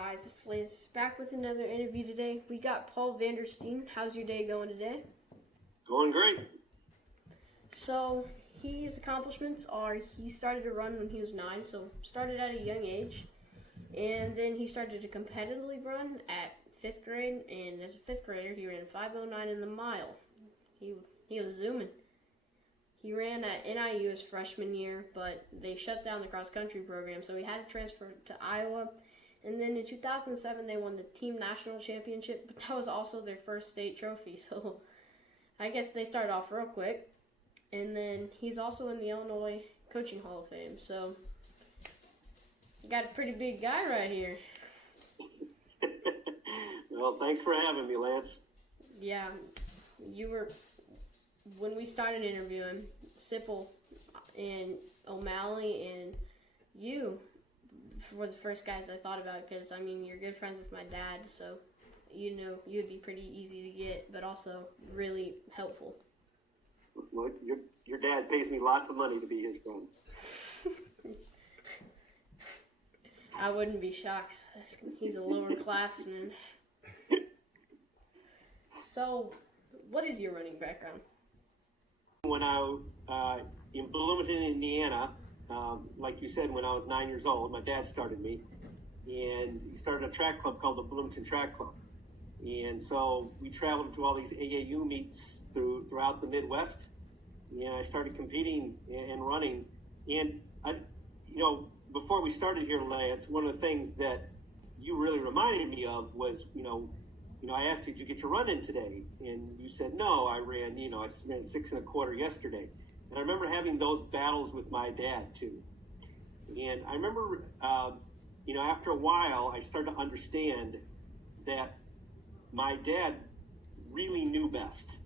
guys, it's Liz back with another interview today. We got Paul Vandersteen. How's your day going today? Going great. So his accomplishments are he started to run when he was 9, so started at a young age, and then he started to competitively run at 5th grade, and as a 5th grader he ran 5:09 in the mile. He was zooming. He ran at NIU his freshman year, but they shut down the cross-country program, so he had to transfer to Iowa. And then in 2007, they won the team national championship, but that was also their first state trophy, so I guess they started off real quick. And then he's also in the Illinois Coaching Hall of Fame, so you got a pretty big guy right here. Well, thanks for having me, Lance. Yeah, when we started interviewing, Sipple and O'Malley and you were the first guys I thought about because, I mean, you're good friends with my dad, so you know you'd be pretty easy to get, but also really helpful. Well, your dad pays me lots of money to be his friend. I wouldn't be shocked. He's a lower classman. So, what is your running background? When I in Bloomington, Indiana, like you said, when I was 9 years old, my dad started me, and he started a track club called the Bloomington Track Club. And so we traveled to all these AAU meets throughout the Midwest, and I started competing and running. And before we started here, Lance, one of the things that you really reminded me of was, I asked you, did you get your run in today? And you said, no, I ran 6 1/4 yesterday. And I remember having those battles with my dad too. And I remember, after a while, I started to understand that my dad really knew best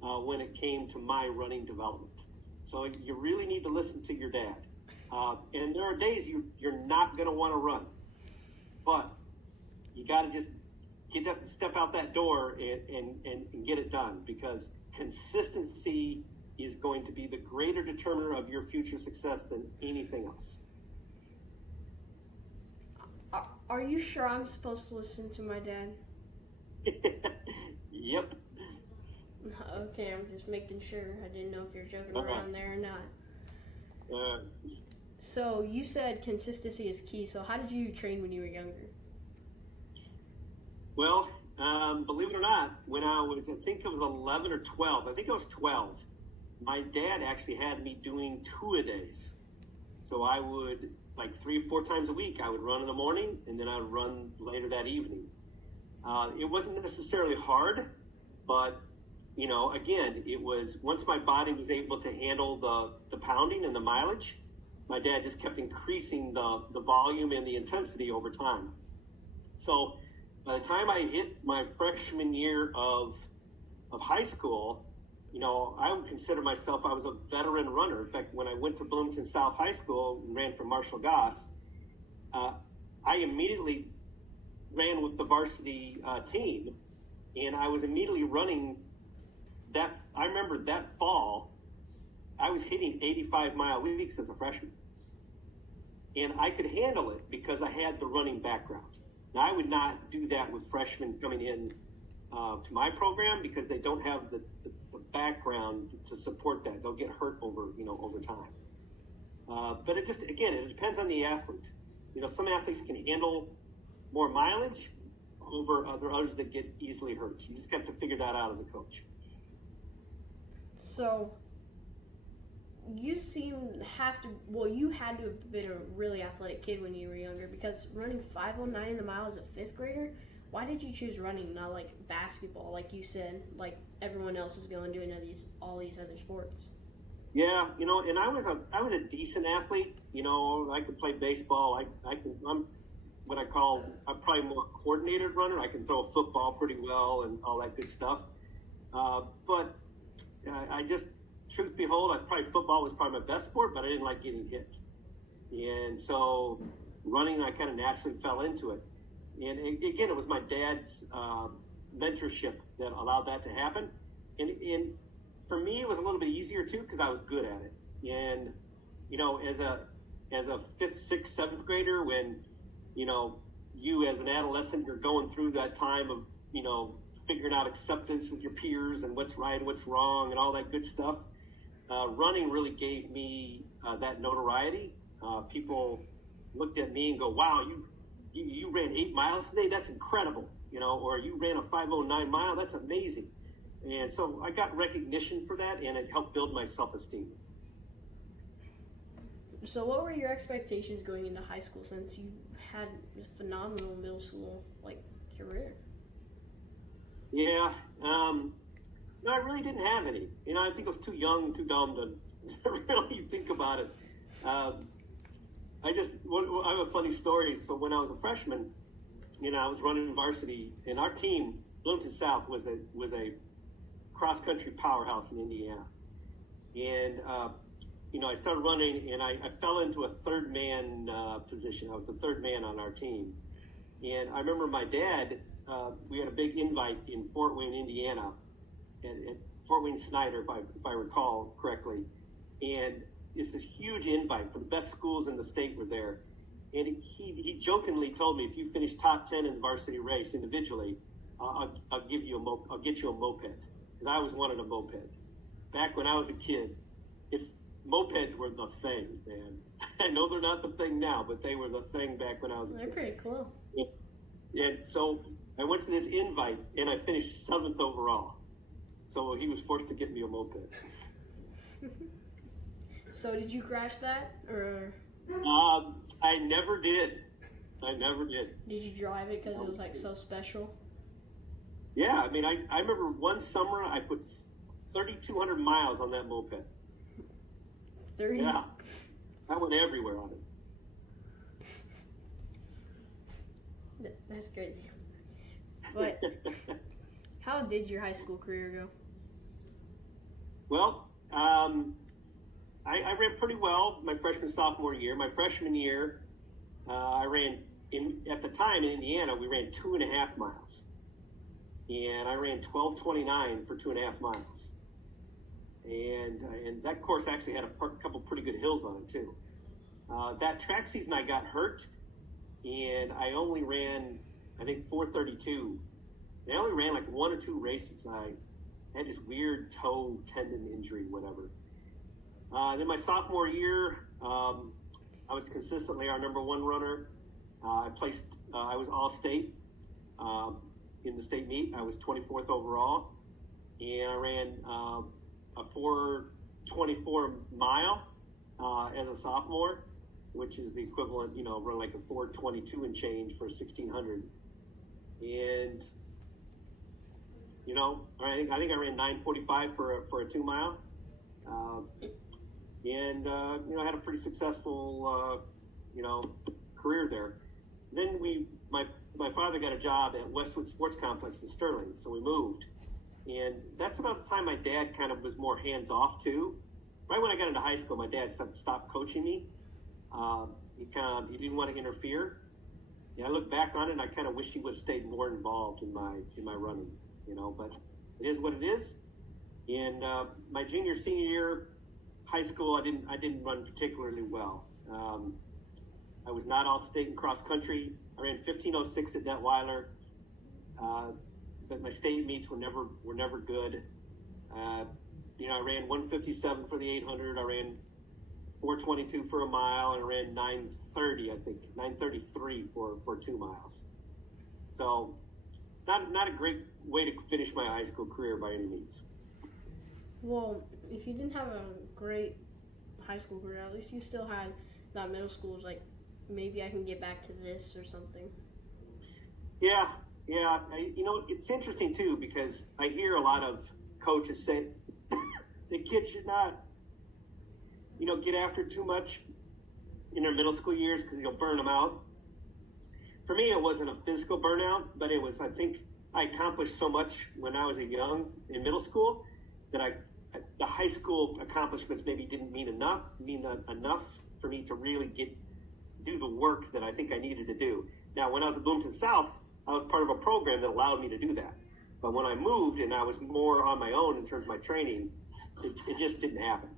when it came to my running development. So you really need to listen to your dad. And there are days you're not going to want to run, but you got to just step out that door and get it done, because consistency is going to be the greater determiner of your future success than anything else. Are you sure I'm supposed to listen to my dad? Yep. Okay, I'm just making sure. I didn't know if you're joking around there or not. So you said consistency is key. So how did you train when you were younger? Well, believe it or not, when I think it was 11 or 12, I think I was 12, my dad actually had me doing two-a-days. So I would, like 3 or 4 times a week, I would run in the morning, and then I would run later that evening. It wasn't necessarily hard, but, again, it was, once my body was able to handle the pounding and the mileage, my dad just kept increasing the volume and the intensity over time. So by the time I hit my freshman year of high school, I would consider myself, I was a veteran runner. In fact, when I went to Bloomington South High School and ran for Marshall Goss, I immediately ran with the varsity team, and I was immediately running that. I remember that fall, I was hitting 85-mile weeks as a freshman, and I could handle it because I had the running background. Now, I would not do that with freshmen coming in to my program, because they don't have the background to support that. They'll get hurt over time. But it depends on the athlete. Some athletes can handle more mileage over others that get easily hurt. You just have to figure that out as a coach. So you had to have been a really athletic kid when you were younger, because running 5:09 in the mile as a 5th grader, why did you choose running, not like basketball, like you said, like everyone else is going doing all these other sports? Yeah, and I was a decent athlete. I could play baseball. I'm what I'm probably more coordinated runner. I can throw a football pretty well and all that good stuff. But I just, truth be told, football was probably my best sport, but I didn't like getting hit. And so running, I kind of naturally fell into it. And again, it was my dad's mentorship that allowed that to happen. And for me, it was a little bit easier too, because I was good at it. And as a 5th, 6th, 7th grader, when you as an adolescent, you're going through that time of, you know, figuring out acceptance with your peers and what's right and what's wrong and all that good stuff. Running really gave me that notoriety. People looked at me and go, wow, you ran 8 miles today? That's incredible. You know, or you ran a 5:09 mile, that's amazing. And so I got recognition for that, and it helped build my self-esteem. So what were your expectations going into high school, since you had a phenomenal middle school career? Yeah, no, I really didn't have any. You know, I think I was too young, too dumb to really think about it. I have a funny story. So when I was a freshman, you know, I was running varsity, and our team, Bloomington South, was a cross-country powerhouse in Indiana. And, you know, I started running, and I fell into a third-man position. I was the third man on our team. And I remember my dad, we had a big invite in Fort Wayne, Indiana, at Fort Wayne Snyder, if I recall correctly. And it's this huge invite for the best schools in the state were there. And he jokingly told me, if you finish top 10 in the varsity race individually, I'll get you a moped, because I always wanted a moped. Back when I was a kid, mopeds were the thing, man. I know they're not the thing now, but they were the thing back when I was a kid. They're pretty cool. And so I went to this invite, and I finished 7th overall. So he was forced to get me a moped. So did you crash that, or? I never did. Did you drive it because it was so special? Yeah, I mean, I remember one summer I put 3,200 miles on that moped. 30? Yeah, I went everywhere on it. That's crazy. But how did your high school career go? Well, I ran pretty well my freshman, sophomore year. My freshman year, I ran, at the time in Indiana, we ran 2.5 miles. And I ran 12:29 for 2.5 miles. And that course actually had a couple pretty good hills on it too. That track season I got hurt, and I only ran, I think, 4:32. I only ran 1 or 2 races. I had this weird toe tendon injury, whatever. Then my sophomore year, I was consistently our number 1 runner. I was all-state in the state meet. I was 24th overall, and I ran a 4:24 mile as a sophomore, which is the equivalent, you know, run like a 4:22 and change for 1,600. And, you know, I think I ran 9:45 for a 2 mile. And, you know, I had a pretty successful, you know, career there. Then my father got a job at Westwood Sports Complex in Sterling, so we moved. And that's about the time my dad kind of was more hands-off too. Right when I got into high school, my dad stopped coaching me. He didn't want to interfere. And I look back on it, and I kind of wish he would have stayed more involved in my running, you know. But it is what it is. And my junior, senior year, high school, I didn't run particularly well. I was not all-state in cross country. I ran 15:06 at Detweiler, but my state meets were never good. You know, I ran 1:57 for the 800. I ran 4:22 for a mile, and I ran 9:30, I think 9:33 for 2 miles. So, not a great way to finish my high school career by any means. Well, if you didn't have a great high school career, at least you still had that middle school. Maybe I can get back to this or something. Yeah. You know, it's interesting too, because I hear a lot of coaches say the kids should not, you know, get after too much in their middle school years because you'll burn them out. For me, it wasn't a physical burnout, but it was, I think I accomplished so much when I was in middle school that the high school accomplishments maybe didn't mean enough for me to really do the work that I think I needed to do. Now, when I was at Bloomington South, I was part of a program that allowed me to do that. But when I moved and I was more on my own in terms of my training, it just didn't happen.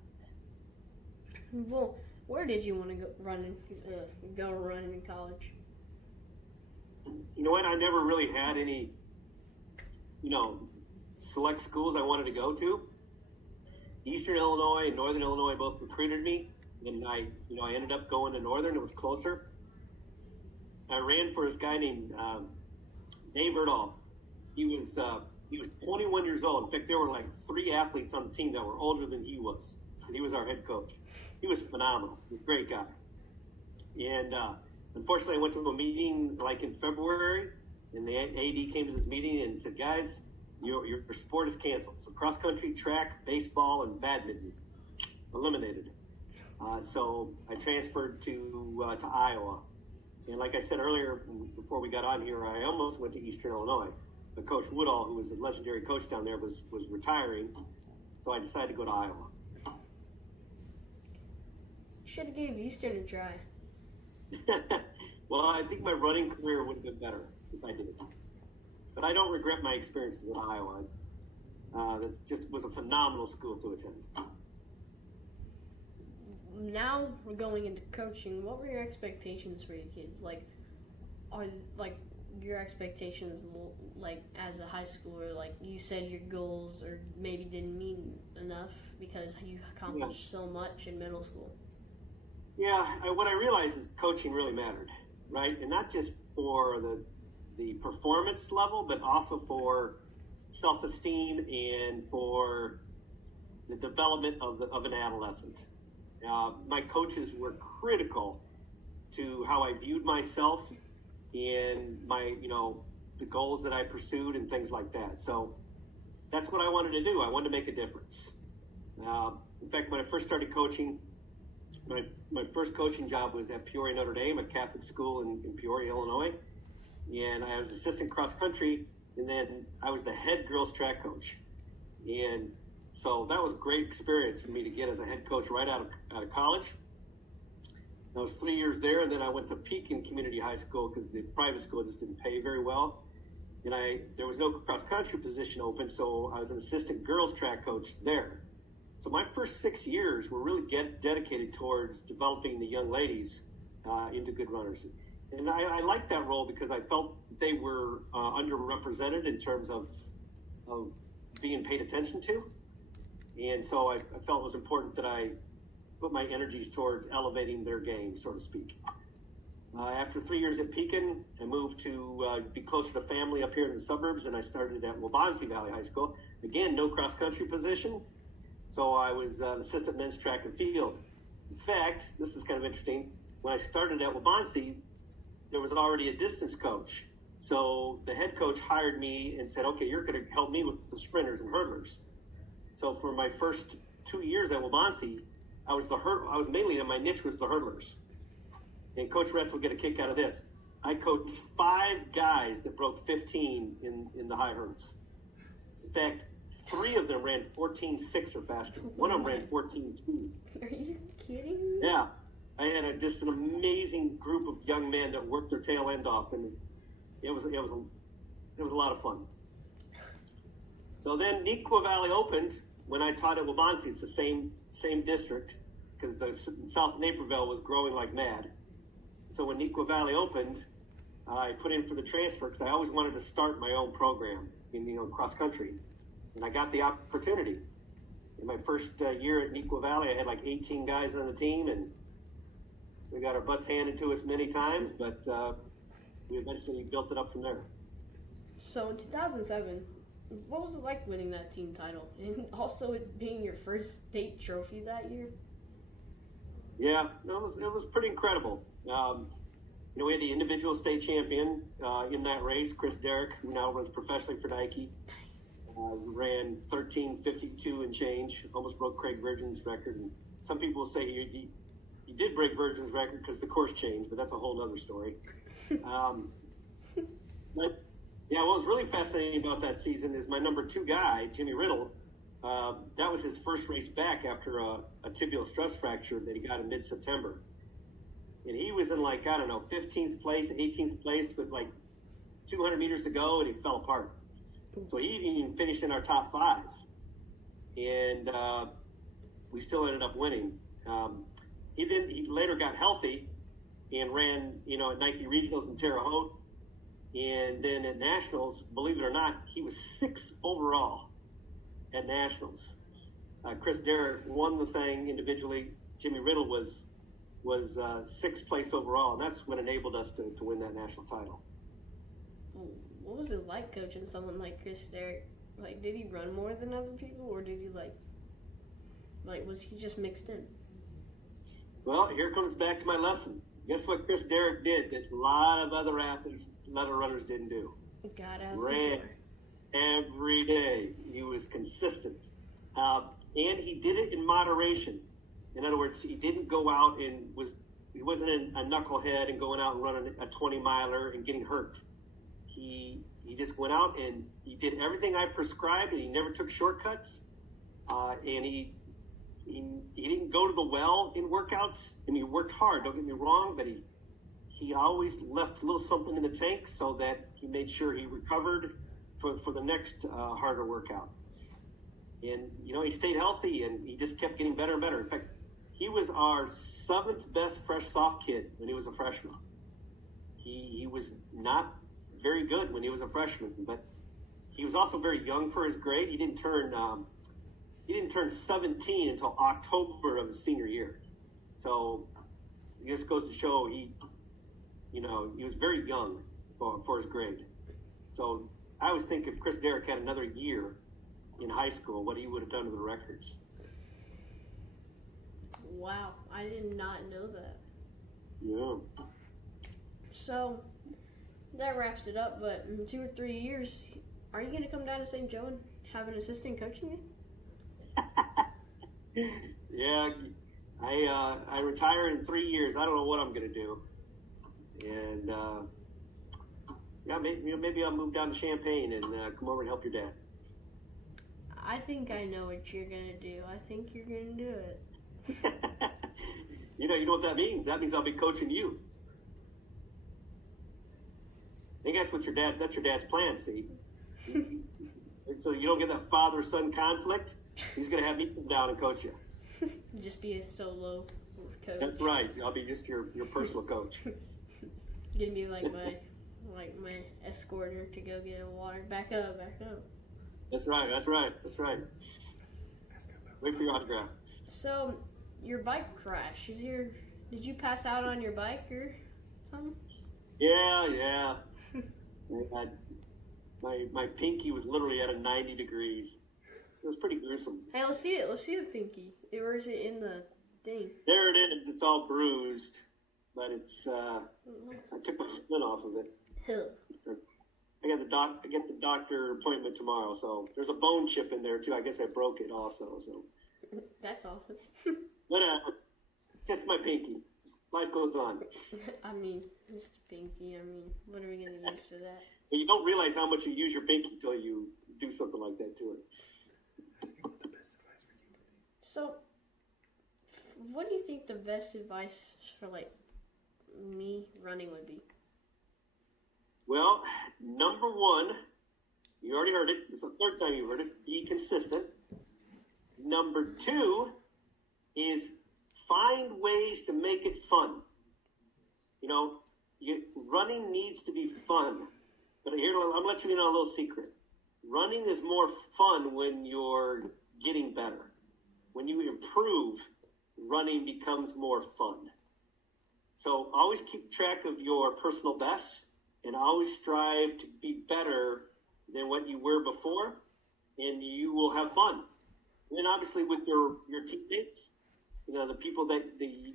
Well, where did you want to go running in college? You know what? I never really had any, select schools I wanted to go to. Eastern Illinois and Northern Illinois both recruited me, and I ended up going to Northern. It was closer. I ran for this guy named Dave Erdahl. He was 21 years old. In fact, there were like 3 athletes on the team that were older than he was. And he was our head coach. He was phenomenal. He was a great guy. And unfortunately, I went to a meeting like in February, and the AD came to this meeting and said, "Guys, your sport is canceled. So cross country, track, baseball, and badminton eliminated." So I transferred to Iowa. And like I said earlier, before we got on here, I almost went to Eastern Illinois. But Coach Woodall, who was a legendary coach down there, was retiring. So I decided to go to Iowa. Should have gave Eastern a try. Well, I think my running career would have been better if I did. But I don't regret my experiences at Iowa. It just was a phenomenal school to attend. Now we're going into coaching. What were your expectations for your kids? Are your expectations as a high schooler? Like you said, your goals or maybe didn't mean enough because you accomplished so much in middle school. Yeah, what I realized is coaching really mattered, right? And not just for the performance level, but also for self-esteem and for the development of an adolescent. My coaches were critical to how I viewed myself and my, the goals that I pursued and things like that. So that's what I wanted to do. I wanted to make a difference. In fact, when I first started coaching, my first coaching job was at Peoria Notre Dame, a Catholic school in Peoria, Illinois. And I was assistant cross country, and then I was the head girls track coach. And so that was a great experience for me to get as a head coach right out of college. I was 3 years there, and then I went to Pekin Community High School because the private school just didn't pay very well. And there was no cross country position open, so I was an assistant girls track coach there. So my first 6 years were really dedicated towards developing the young ladies into good runners. And I liked that role because I felt they were underrepresented in terms of being paid attention to. And so I felt it was important that I put my energies towards elevating their game, so to speak. After 3 years at Pekin, I moved to be closer to family up here in the suburbs, and I started at Waubonsee Valley High School. Again, no cross-country position, so I was an assistant men's track and field. In fact, this is kind of interesting. When I started at Waubonsee, there was already a distance coach. So the head coach hired me and said, "Okay, you're going to help me with the sprinters and hurdlers." So for my first 2 years at Waubonsee, I was mainly, my niche was the hurdlers. And Coach Retz will get a kick out of this. I coached 5 guys that broke 15 in the high hurdles. In fact, 3 of them ran 14.6 or faster. One of them ran 14.2. Are you kidding me? Yeah. I had just an amazing group of young men that worked their tail end off, and it was a lot of fun. So then Neuqua Valley opened when I taught at Waubonsee. It's the same district because the South Naperville was growing like mad. So when Neuqua Valley opened, I put in for the transfer because I always wanted to start my own program in cross country, and I got the opportunity. In my first year at Neuqua Valley, I had like 18 guys on the team, and we got our butts handed to us many times, but we eventually built it up from there. So in 2007, what was it like winning that team title? And also it being your first state trophy that year? Yeah, it was pretty incredible. We had the individual state champion in that race, Chris Derrick, who now runs professionally for Nike. Ran 13:52 and change, almost broke Craig Virgin's record. And some people say he did break Virgin's record because the course changed, but that's a whole other story. But yeah, what was really fascinating about that season is my number 2 guy, Jimmy Riddle. That was his first race back after a tibial stress fracture that he got in mid-September. And he was in 15th place, 18th place, with 200 meters to go, and he fell apart. So he didn't even finish in our top 5. And we still ended up winning. He later got healthy and ran, at Nike Regionals in Terre Haute. And then at Nationals, believe it or not, he was 6th overall at Nationals. Chris Derrick won the thing individually. Jimmy Riddle was 6th place overall, and that's what enabled us to win that national title. What was it like coaching someone like Chris Derrick? Like, did he run more than other people, or did he like was he just mixed in? Well, here comes back to my lesson. Guess what Chris Derrick did that a lot of other athletes, a lot of runners didn't do? Got out Ran every day. He was consistent. And he did it in moderation. In other words, he didn't go out and he wasn't a knucklehead and going out and running a 20-miler and getting hurt. He just went out and he did everything I prescribed, and he never took shortcuts. And he didn't go to the well in workouts. I mean, he worked hard, don't get me wrong, but he always left a little something in the tank so that he made sure he recovered for the next harder workout. And, he stayed healthy, and he just kept getting better and better. In fact, he was our 7th best fresh soft kid when he was a freshman. He was not very good when he was a freshman, but he was also very young for his grade. He didn't turn 17 until October of his senior year. So it just goes to show he was very young for his grade. So I always think if Chris Derrick had another year in high school, what he would have done to the records. Wow, I did not know that. Yeah. So that wraps it up, but in 2 or 3 years, are you going to come down to St. Joe and have an assistant coaching you? Yeah, I retire in 3 years. I don't know what I'm going to do. And maybe I'll move down to Champaign and come over and help your dad. I think I know what you're going to do. I think you're going to do it. You know what that means? That means I'll be coaching you. I think that's your dad's plan, see? So you don't get that father-son conflict. He's going to have me come down and coach you. Just be a solo coach. That's right. I'll be just your personal coach. You're going to be like my escorter to go get a water. Back up. That's right. Wait for your autograph. So, your bike crash, did you pass out on your bike or something? Yeah. My pinky was literally at 90 degrees. It was pretty gruesome. Hey, let's see it. Let's see the pinky. Or is it in the thing? There it is. It's all bruised, but it's. I took my skin off of it. I get the doctor appointment tomorrow, so there's a bone chip in there too. I guess I broke it also. So. That's awesome. Whatever. Just my pinky. Life goes on. I mean, it's the pinky. I mean, what are we going to use for that? But you don't realize how much you use your pinky until you do something like that to it. So, what do you think the best advice for, me running would be? Well, number one, you already heard it. It's the third time you heard it. Be consistent. Number two is find ways to make it fun. Running needs to be fun. But here, I'm going to let you in on a little secret. Running is more fun when you're getting better. When you improve, running becomes more fun. So always keep track of your personal bests and always strive to be better than what you were before, and you will have fun. And then obviously with your teammates, the people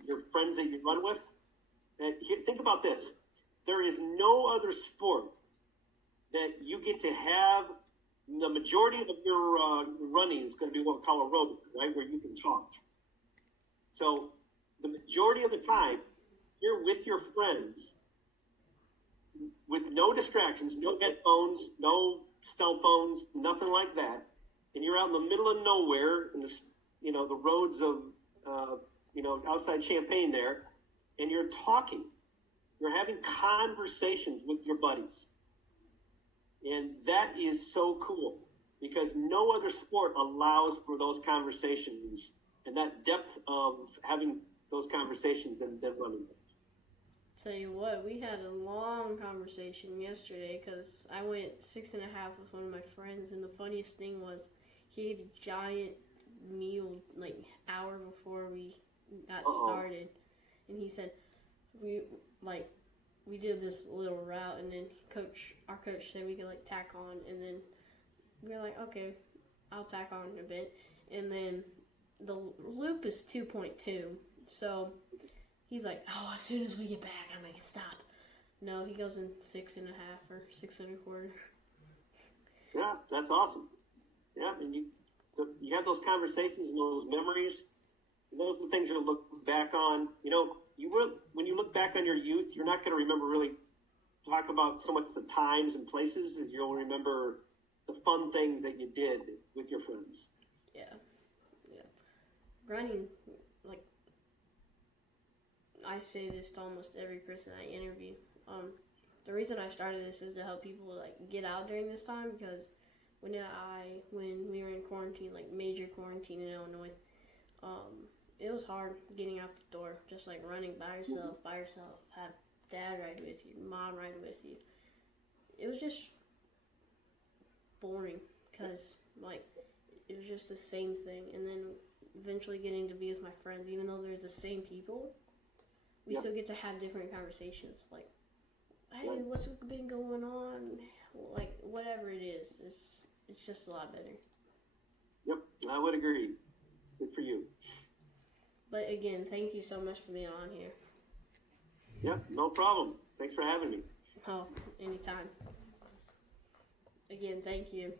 your friends that you run with. And think about this. There is no other sport that you get to have the majority of your running is going to be what we call aerobic, right, where you can talk. So the majority of the time, you're with your friends with no distractions, no headphones, no cell phones, nothing like that. And you're out in the middle of nowhere in the roads of outside Champaign there, and you're talking. You're having conversations with your buddies. And that is so cool because no other sport allows for those conversations and that depth of having those conversations than running. Tell you what, we had a long conversation yesterday because I went 6.5 with one of my friends, and the funniest thing was he ate a giant meal like hour before we got started, and he said we did this little route, and then our coach said we could like tack on, and then we were like, okay, I'll tack on a bit, and then the loop is 2.2, so he's like, oh, as soon as we get back, I'm gonna stop. No, he goes in 6.5 or 6.25. Yeah, that's awesome. Yeah, and you have those conversations and those memories. Those are the things you'll look back on. You know, when you look back on your youth, you're not going to remember really talk about so much the times and places as you'll remember the fun things that you did with your friends. Yeah. Running, like, I say this to almost every person I interview. The reason I started this is to help people like get out during this time, because when we were in quarantine, like major quarantine in Illinois, it was hard getting out the door, just like running by yourself, have dad ride with you, mom ride with you. It was just boring because like it was just the same thing, and then eventually getting to be with my friends, even though there's the same people, we still get to have different conversations, like, hey, what's been going on, like whatever it is, it's just a lot better. Yep, I would agree. Good for you. But again, thank you so much for being on here. Yep, no problem. Thanks for having me. Oh, anytime. Again, thank you.